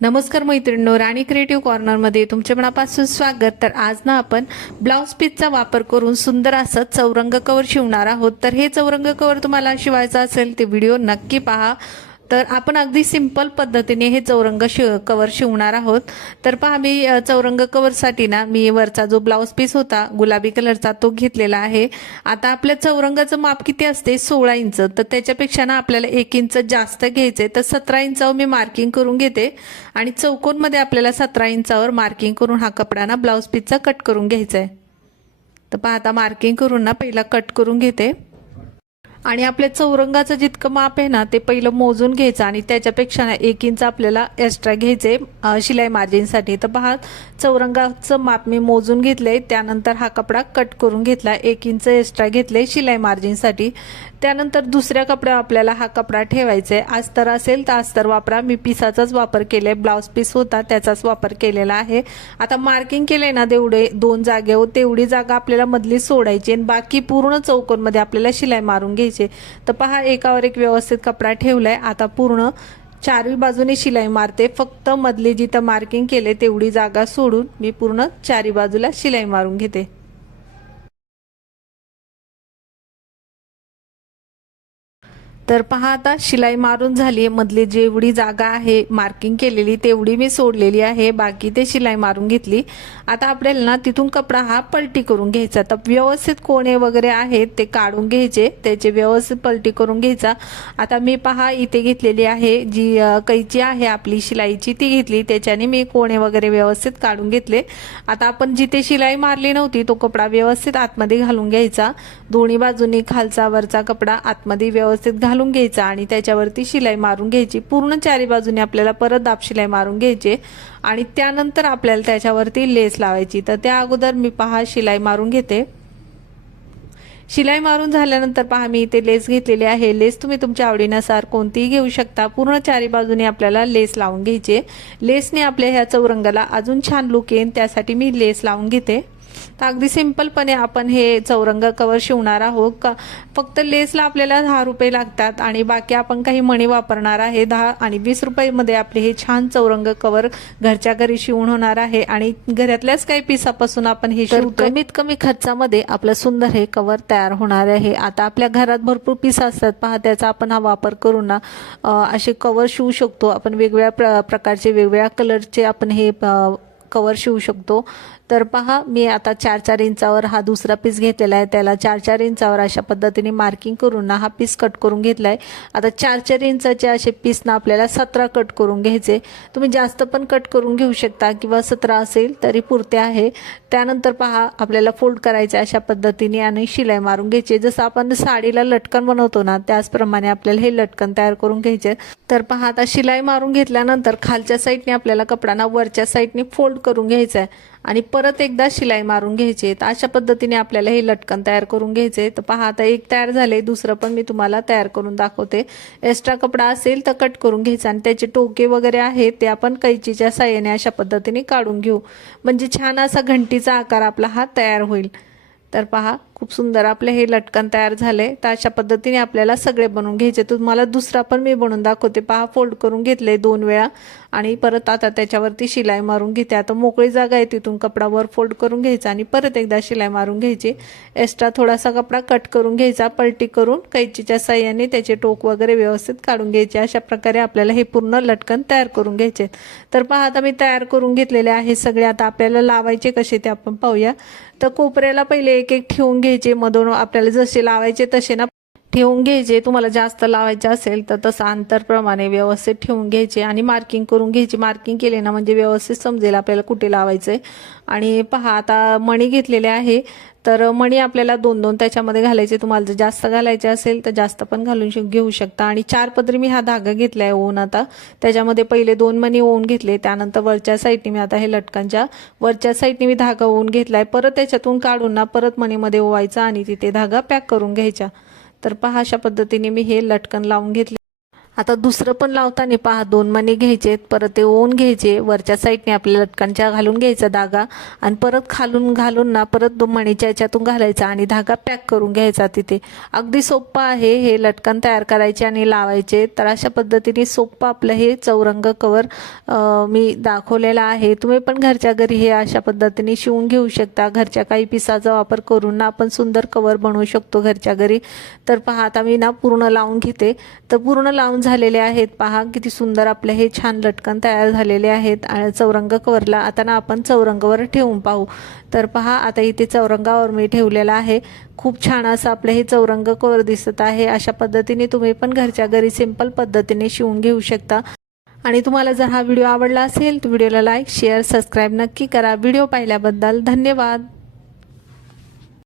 नमस्कार मैत्रिणींनो, राणी क्रिएटिव्ह कॉर्नरमध्ये तुमच्या मनापासून स्वागत। तर आज ना आपण ब्लाउज पीसचा वापर करून सुंदर असं चौरंग कवर शिवणार आहोत। तर हे चौरंग कवर तुम्हाला शिवायचं असेल ते व्हिडिओ नक्की पहा। तर आपण अगदी सिंपल पद्धतीने हे चौरंग कवर शिवणार आहोत। तर पहा, मी चौरंग कवरसाठी ना मी वरचा जो ब्लाउज पीस होता गुलाबी कलरचा तो घेतलेला आहे। आता आपल्या चौरंगाचं माप किती असते 16 इंच, तर त्याच्यापेक्षा ना आपल्याला 1 इंच जास्त घ्यायचे। तर 17 इंचावर मी मार्किंग करून घेते आणि चौकोनमध्ये आपल्याला 17 इंचावर मार्किंग करून हा कपडा ना ब्लाउज पीसचा कट करून घ्यायचा आहे। तर पहा, आता मार्किंग करून ना पहिला कट करून घेते आणि आपल्या चौरंगाचं जितकं माप आहे ना ते पहिलं मोजून घ्यायचं आणि त्याच्यापेक्षा ना 1 इंच आपल्याला एक्स्ट्रा घ्यायचे शिलाई मार्जिनसाठी। तर पहा, चौरंगाचं माप मी मोजून घेतलंय, त्यानंतर हा कपडा कट करून घेतला, 1 इंच एक्स्ट्रा घेतले शिलाई मार्जिनसाठी। त्यानंतर दुसऱ्या कपड्यावर आपल्याला हा कपडा ठेवायचा आहे। अस्तर असेल तर अस्तर वापरा, मी पिसाचाच वापर केलाय, ब्लाउज पीस होता त्याचाच वापर केलेला आहे। आता मार्किंग केलंय ना तेवढे 2 जागेवर तेवढी जागा आपल्याला मधली सोडायची आणि बाकी पूर्ण चौकोनमध्ये आपल्याला शिलाई मारून घ्यायची। तर पहा, एकावर एक व्यवस्थित कपडा ठेवलाय। आता पूर्ण चारही बाजूने शिलाई मारते, फक्त मधली जिथं मार्किंग केले तेवढी जागा सोडून मी पूर्ण चारही बाजूला शिलाई मारून घेते। तर पहा, आता शिलाई मारून झाली, मधली जेवढी जागा आहे मार्किंग केलेली तेवढी मी सोडलेली आहे, बाकी ते शिलाई मारून घेतली। आता आपल्याला ना तिथून कपडा हा पलटी करून घ्यायचा। तर व्यवस्थित कोणे वगैरे आहेत ते काढून घ्यायचे, त्याचे व्यवस्थित पलटी करून घ्यायचा। आता मी पहा इथे घेतलेली आहे जी कैची आहे आपली शिलाईची ती घेतली, त्याच्याने मी कोणे वगैरे व्यवस्थित काढून घेतले। आता आपण जिथे शिलाई मारली नव्हती तो कपडा व्यवस्थित आतमध्ये घालून घ्यायचा, दोन्ही बाजूनी खालचा वरचा कपडा आतमध्ये व्यवस्थित घालून घ्यायचा आणि त्याच्यावरती शिलाई मारून घ्यायची। पूर्ण चारी बाजूने आपल्याला परत दाब शिलाई मारून घ्यायचे आणि त्यानंतर आपल्याला त्याच्यावरती लेस लावायची। तर त्या अगोदर मी पहा शिलाई मारून घेते। शिलाई मारून झाल्यानंतर पहा, मी इथे लेस घेतलेली आहे। लेस तुम्ही तुमच्या आवडीनुसार कोणतीही घेऊ शकता। पूर्ण चारी बाजूने आपल्याला लेस लावून घ्यायचे, लेसने आपल्या ह्या चौरंगाला अजून छान लुक येईल, त्यासाठी मी लेस लावून घेते। तर अगदी सिंपलपणे आपण हे चौरंग कवर शिवणार आहोत का, फक्त लेसला आपल्याला 10 रुपये लागतात आणि बाकी आपण काही मणी वापरणार आहे। 10 आणि 20 रुपयामध्ये आपले हे छान चौरंग कवर घरच्या घरी शिवून होणार आहे आणि घरातल्याच काही पिसापासून आपण हे शिवतोय। कमीत कमी खर्चामध्ये आपलं सुंदर हे कवर तयार होणार आहे। आता आपल्या घरात भरपूर पिस असतात पहा, त्याचा आपण हा वापर करून ना असे कवर शिवू शकतो आपण। वेगवेगळ्या प्रकारचे वेगवेगळ्या कलरचे आपण हे कवर शिवू शकतो। तर पहा, मी आता 4-4 इंचावर हा दुसरा पीस घेतलेला आहे, त्याला 4-4 इंचावर अशा पद्धतीने मार्किंग करून ना हा पीस कट करून घेतलाय। आता 4-4 इंचाचे असे पीस ना आपल्याला 17 कट करून घ्यायचे। तुम्ही जास्त पण कट करून घेऊ शकता किंवा 17 असेल तरी पुरते आहे। त्यानंतर पहा, आपल्याला फोल्ड करायचे अशा पद्धतीने आणि शिलाई मारून घ्यायची। जसं आपण साडीला लटकन बनवतो ना त्याचप्रमाणे आपल्याला हे लटकन तयार करून घ्यायचे। तर पहा, आता शिलाई मारून घेतल्यानंतर खालच्या साईडने आपल्याला कपडा ना वरच्या साईडने फोल्ड करून घ्यायचा आहे आणि परत एकदा शिलाई मारून घ्यायची। तर अशा पद्धतीने आपल्याला हे लटकन तयार करून घ्यायचे। तर पहा, आता एक तयार झाले, दुसरं पण मी तुम्हाला तयार करून दाखवते। एक्स्ट्रा कपडा असेल तर कट करून घ्यायचा आणि त्याचे टोके वगैरे आहेत ते आपण कैचीच्या साहाय्याने अशा पद्धतीने काढून घेऊ, म्हणजे छान असा घंटीचा आकार आपला हा तयार होईल। तर पहा, खूप सुंदर आपले हे लटकन तयार झाले। तर अशा पद्धतीने आपल्याला सगळे बनवून घ्यायचे। तुम्हाला दुसरा पण मी बनवून दाखवते। पहा, फोल्ड करून घेतले 2 वेळा आणि परत आता त्याच्यावरती शिलाई मारून घेते। आता मोकळी जागा आहे तिथून कपडा वर फोल्ड करून घ्यायचा आणि परत एकदा शिलाई मारून घ्यायची। एक्स्ट्रा थोडासा कपडा कट करून घ्यायचा, पलटी करून कैचीच्या साहाय्याने त्याचे टोक वगैरे व्यवस्थित काढून घ्यायचे। अशा प्रकारे आपल्याला हे पूर्ण लटकन तयार करून घ्यायचे। तर पहा, आता मी तयार करून घेतलेले आहे सगळे। आता आपल्याला लावायचे कसे ते आपण पाहूया। तर कोपऱ्याला पहिले एक एक ठेवून घ्यायचे, मधून आपल्याला जसे लावायचे तसे ना ठेवून घ्यायचे। तुम्हाला जास्त लावायचे असेल तर तसं अंतरप्रमाणे व्यवस्थित ठेवून घ्यायचे आणि मार्किंग करून घ्यायची। मार्किंग केले ना म्हणजे व्यवस्थित समजेल आपल्याला कुठे लावायचंय। आणि पहा, आता मणी घेतलेले आहे, तर मणी आपल्याला 2-2 त्याच्यामध्ये घालायचे। तुम्हाला जर जास्त घालायचे असेल तर जास्त पण घालून घेऊ शकता। आणि 4 पदरी मी हा धागा घेतलाय ओवून, आता त्याच्यामध्ये पहिले 2 मणी ओवून घेतले, त्यानंतर वरच्या साईडने मी आता हे लटकनच्या वरच्या साईडने मी धागा ओवून घेतलाय। परत त्याच्यातून काढून ना परत मणीमध्ये ओवायचा आणि तिथे धागा पॅक करून घ्यायचा। तर पहा, अशा पद्धतीने मी हे लटकन लावून घेतले। आता दुसरं पण लावताना पहा 2 मणी घ्यायचे, परत ते ओन घ्यायचे, वरच्या साईडने आपल्या लटकनच्या घालून घ्यायचा धागा आणि परत खालून घालून ना परत 2 मणीच्या याच्यातून घालायचा आणि धागा पॅक करून घ्यायचा तिथे. अगदी सोपं आहे हे लटकन तयार करायचे आणि लावायचे. तर अशा पद्धतीने सोपं आपलं हे चौरंग कवर मी दाखवलेलं आहे. तुम्ही पण घरच्या घरी हे अशा पद्धतीने शिवून घेऊ शकता. घरच्या काही पिसाचा वापर करून ना आपण सुंदर कवर बनवू शकतो घरच्या घरी. तर पहा आता मी ना पूर्ण लावून घेते. तर पूर्ण लावून झालेले आहेत. पहा किती सुंदर आपले हे छान लटकन तयार झालेले आहेत आणि चौरंग कवरला. आता ना आपण चौरंगावर ठेवून पाहू. तर पहा आता इथे चौरंगावर मी ठेवलेला आहे. खूप छान असं आपलं हे चौरंग कवर दिसत आहे. अशा पद्धतीने तुम्ही पण घरच्या घरी सिंपल पद्धतीने शिवून घेऊ शकता. आणि तुम्हाला जर हा व्हिडिओ आवडला असेल तर व्हिडिओला लाईक शेअर सबस्क्राईब नक्की करा. व्हिडिओ पाहिल्याबद्दल धन्यवाद.